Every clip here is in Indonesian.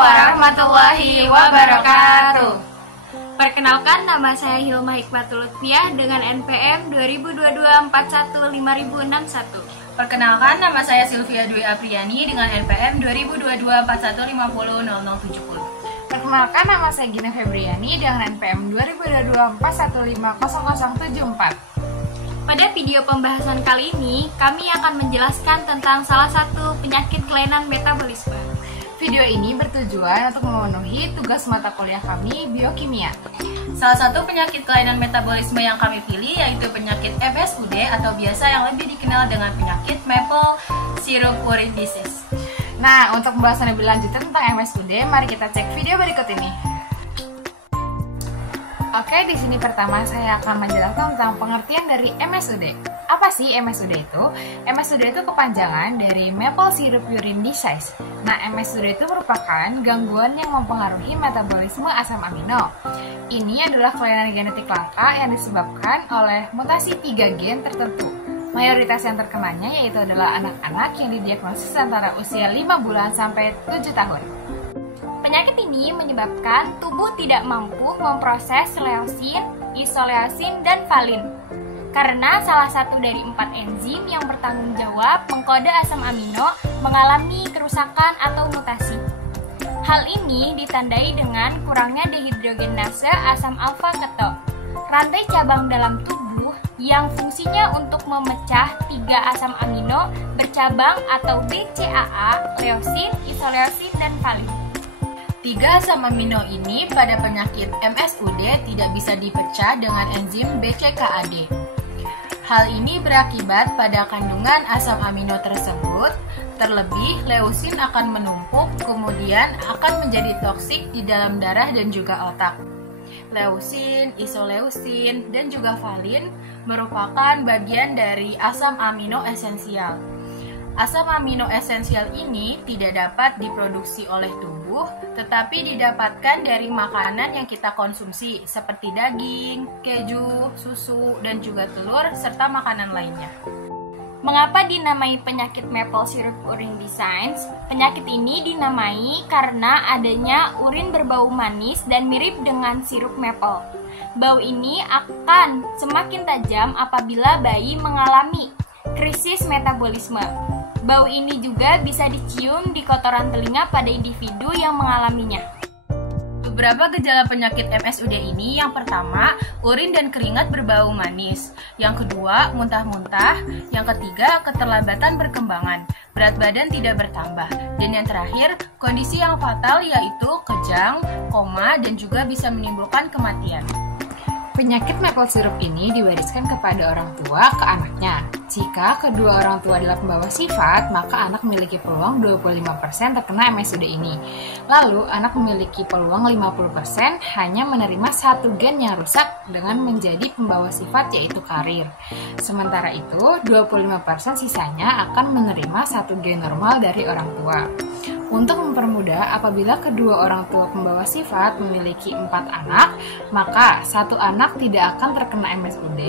warahmatullahi wabarakatuh. Perkenalkan, nama saya Hilma Hikmatul Lutfiah dengan NPM 2022415061. Perkenalkan, nama saya Sylvia Dwi Apriani dengan NPM 202241500070. Perkenalkan, nama saya Gina Febriani dengan NPM 202241500074. Pada video pembahasan kali ini, kami akan menjelaskan tentang salah satu penyakit kelainan metabolisme. Video ini bertujuan untuk memenuhi tugas mata kuliah kami, biokimia. Salah satu penyakit kelainan metabolisme yang kami pilih yaitu penyakit MSUD atau biasa yang lebih dikenal dengan penyakit Maple Syrup Urine Disease. Nah, untuk pembahasan lebih lanjut tentang MSUD, mari kita cek video berikut ini. Oke, di sini pertama saya akan menjelaskan tentang pengertian dari MSUD. Apa sih MSUD itu? MSUD itu kepanjangan dari Maple Syrup Urine Disease. Nah, MSUD itu merupakan gangguan yang mempengaruhi metabolisme asam amino. Ini adalah kelainan genetik langka yang disebabkan oleh mutasi 3 gen tertentu. Mayoritas yang terkenanya yaitu adalah anak-anak yang didiagnosis antara usia 5 bulan sampai 7 tahun. Penyakit ini menyebabkan tubuh tidak mampu memproses leusin, isoleusin, dan valin. Karena salah satu dari 4 enzim yang bertanggung jawab mengkode asam amino mengalami kerusakan atau mutasi. Hal ini ditandai dengan kurangnya dehidrogenase asam alfa keto, rantai cabang dalam tubuh yang fungsinya untuk memecah 3 asam amino bercabang atau BCAA, leusin, isoleusin, dan valin. 3 asam amino ini pada penyakit MSUD tidak bisa dipecah dengan enzim BCKAD. Hal ini berakibat pada kandungan asam amino tersebut, terlebih leusin akan menumpuk, kemudian akan menjadi toksik di dalam darah dan juga otak. Leusin, isoleusin, dan juga valin merupakan bagian dari asam amino esensial. Asam amino esensial ini tidak dapat diproduksi oleh tubuh, tetapi didapatkan dari makanan yang kita konsumsi, seperti daging, keju, susu, dan juga telur, serta makanan lainnya. Mengapa dinamai penyakit Maple Syrup Urine Disease? Penyakit ini dinamai karena adanya urin berbau manis dan mirip dengan sirup maple. Bau ini akan semakin tajam apabila bayi mengalami krisis metabolisme. Bau ini juga bisa dicium di kotoran telinga pada individu yang mengalaminya. Beberapa gejala penyakit MSUD ini, yang pertama, urin dan keringat berbau manis. Yang kedua, muntah-muntah. Yang ketiga, keterlambatan perkembangan. Berat badan tidak bertambah. Dan yang terakhir, kondisi yang fatal yaitu kejang, koma, dan juga bisa menimbulkan kematian. Penyakit maple syrup ini diwariskan kepada orang tua ke anaknya. Jika kedua orang tua adalah pembawa sifat, maka anak memiliki peluang 25% terkena MSUD ini. Lalu, anak memiliki peluang 50% hanya menerima satu gen yang rusak dengan menjadi pembawa sifat yaitu karir. Sementara itu, 25% sisanya akan menerima satu gen normal dari orang tua. Untuk mempermudah, apabila kedua orang tua pembawa sifat memiliki 4 anak, maka satu anak tidak akan terkena MSUD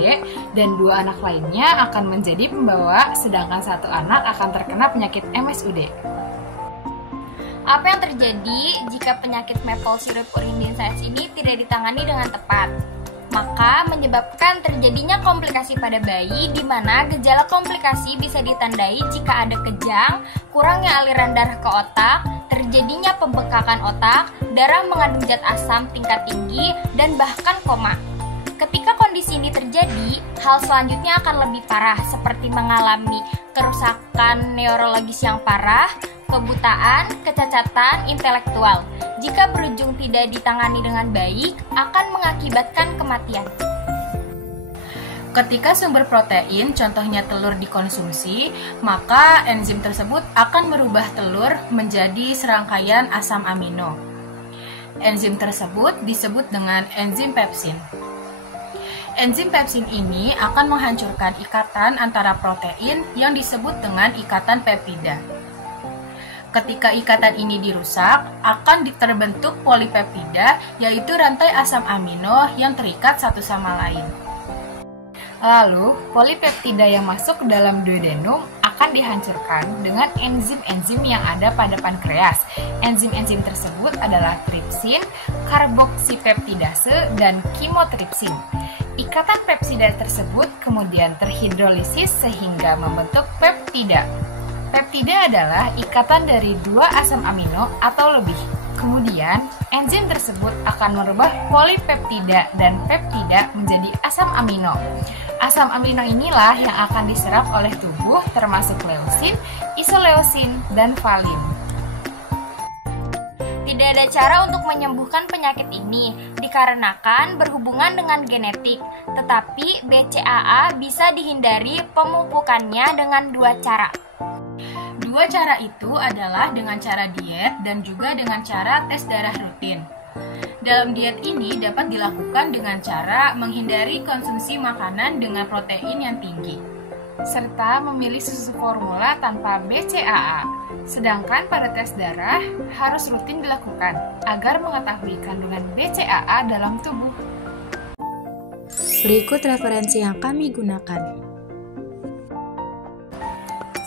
dan 2 anak lainnya akan menjadi pembawa, sedangkan satu anak akan terkena penyakit MSUD. Apa yang terjadi jika penyakit Maple Syrup Urine Disease ini tidak ditangani dengan tepat? Maka menyebabkan terjadinya komplikasi pada bayi, di mana gejala komplikasi bisa ditandai jika ada kejang, kurangnya aliran darah ke otak, terjadinya pembekakan otak, darah mengandung zat asam tingkat tinggi, dan bahkan koma. Ketika kondisi ini terjadi, hal selanjutnya akan lebih parah, seperti mengalami kerusakan neurologis yang parah, kebutaan, kecacatan intelektual. Jika berujung tidak ditangani dengan baik, akan mengakibatkan kematian. Ketika sumber protein, contohnya telur, dikonsumsi, maka enzim tersebut akan merubah telur menjadi serangkaian asam amino. Enzim tersebut disebut dengan enzim pepsin. Enzim pepsin ini akan menghancurkan ikatan antara protein yang disebut dengan ikatan peptida. Ketika ikatan ini dirusak, akan terbentuk polipeptida, yaitu rantai asam amino yang terikat satu sama lain. Lalu, polipeptida yang masuk ke dalam duodenum akan akan dihancurkan dengan enzim-enzim yang ada pada pankreas. Enzim-enzim tersebut adalah tripsin, karboksipeptidase, dan kimotripsin. Ikatan pepsida tersebut kemudian terhidrolisis sehingga membentuk peptida. Peptida adalah ikatan dari dua asam amino atau lebih. Kemudian, enzim tersebut akan merubah polipeptida dan peptida menjadi asam amino. Asam amino inilah yang akan diserap oleh tubuh termasuk leusin, isoleusin, dan valin. Tidak ada cara untuk menyembuhkan penyakit ini dikarenakan berhubungan dengan genetik, tetapi BCAA bisa dihindari pemupukannya dengan dua cara. Dua cara itu adalah dengan cara diet dan juga dengan cara tes darah rutin. Dalam diet ini dapat dilakukan dengan cara menghindari konsumsi makanan dengan protein yang tinggi, serta memilih susu formula tanpa BCAA. Sedangkan pada tes darah harus rutin dilakukan agar mengetahui kandungan BCAA dalam tubuh. Berikut referensi yang kami gunakan.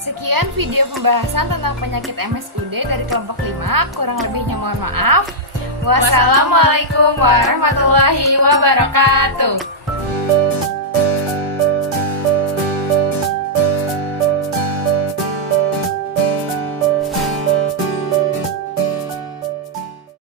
Sekian video pembahasan tentang penyakit MSUD dari kelompok 5, kurang lebihnya mohon maaf. Wassalamualaikum warahmatullahi wabarakatuh.